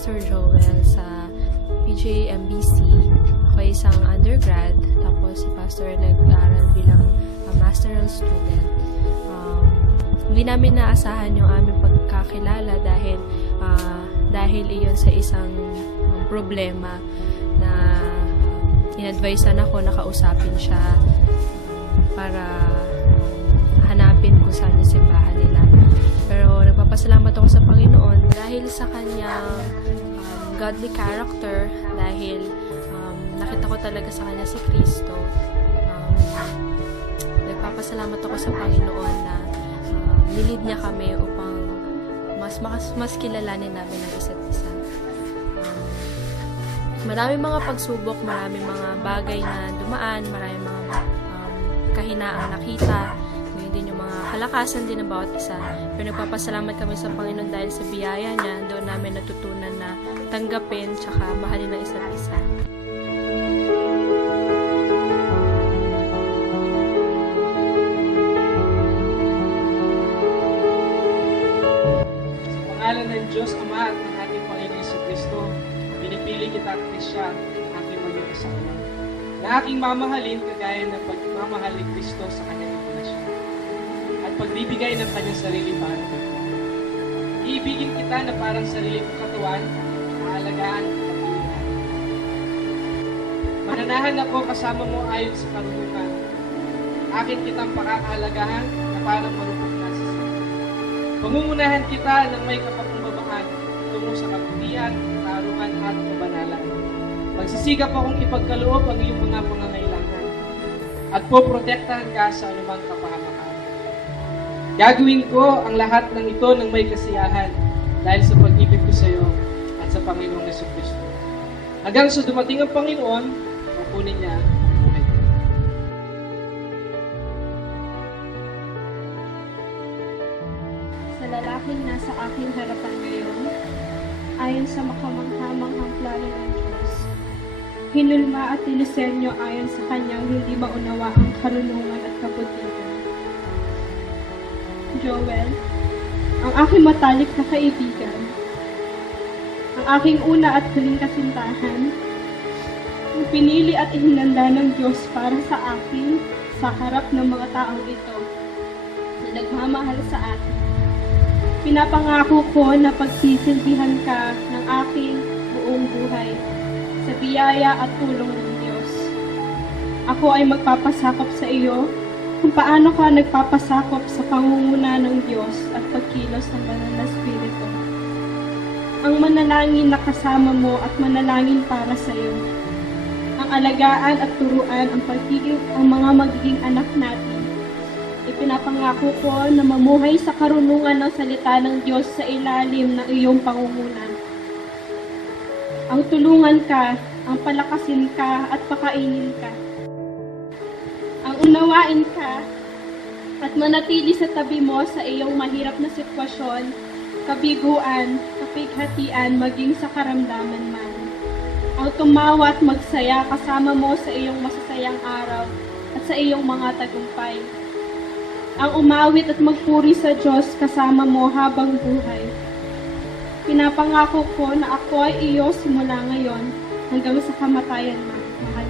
Pastor Joel sa PJMBC. Ako ay isang undergrad, tapos si Pastor nag-aaral bilang masteral student. Hindi namin naasahan yung aming pagkakilala dahil iyon sa isang problema na in-advisean ako na kausapin siya para hanapin kung saan yung simbahan nila. Pero nagpapasalamat ako sa Panginoon dahil sa kanyang godly character, dahil nakita ko talaga sa kanya si Kristo. Nagpapasalamat ako sa Panginoon na nilid niya kami upang mas kilalanin namin ang isa't isa. Maraming mga pagsubok, maraming mga bagay na dumaan, maraming mga kahinaang nakita, ngayon din yung mga kalakasan din ng bawat isa. Pero nagpapasalamat kami sa Panginoon dahil sa biyaya niya, doon namin natutunan na tanggapin tsaka mahalin ang isa't isa. Sa pangalan ng Diyos Ama at ng ating Panginoon Jesucristo, pinipili kita at siya ang aking maging kasama. Na aking mamahalin kagaya ng pagmamahal ni Kristo sa kanyang ipinasya. At pagbibigay ng kanyang sarili para sa ito. Iibigin kita na parang sarili kong katawan, aalagaan at kapilihan. Mananahan ako kasama mo ayon sa karunungan. Akin kitang pakakaalagahan na parang marupok na sa sarili. Pangungunahan kita ng may kapakumbabaan tungo sa kabutihan, katarungan at kabanalan. Magsisigap akong ipagkaloob ang iyong mga pangangailangan at poprotektahan ka sa anumang kapahamakan. Gagawin ko ang lahat ng ito ng may kasiyahan dahil sa pag-ibig ko sa iyo at sa Panginoong Jesucristo. Hanggang sa dumating ang Panginoon, kukunin niya ang buhay ko. Sa lalaking nasa aking harapan ngayon, ayon sa makamanghamanghang plano ng Diyos, hinulma at dinisenyo ayon sa kanyang hindi maunawa ang karunungan at kabutihan. Joel, ang aking matalik na kaibigan, ang aking una at huling kasintahan, ang pinili at ihinanda ng Diyos para sa akin sa harap ng mga taong ito na nagmamahal sa atin. Pinapangako ko na pagsisilbihan ka ng aking buong buhay sa biyaya at tulong ng Diyos. Ako ay magpapasakop sa iyo kung paano ka nagpapasakop sa pangunguna ng Diyos at pagkilos ng Banal na Espiritu. Ang manalangin na kasama mo at manalangin para sa iyo. Ang alagaan at turuan ang mga magiging anak natin. Ipinapangako ko na mamuhay sa karunungan ng salita ng Diyos sa ilalim ng iyong pangungunan. Ang tulungan ka, ang palakasin ka at pakainin ka. Ang unawain ka at manatili sa tabi mo sa iyong mahirap na sitwasyon, kabiguan, kapighatian, maging sa karamdaman man. Ang tumawa at magsaya kasama mo sa iyong masasayang araw at sa iyong mga tagumpay. Ang umawit at magpuri sa Diyos kasama mo habang buhay. Pinapangako ko na ako ay iyo simula ngayon hanggang sa kamatayan na mahal.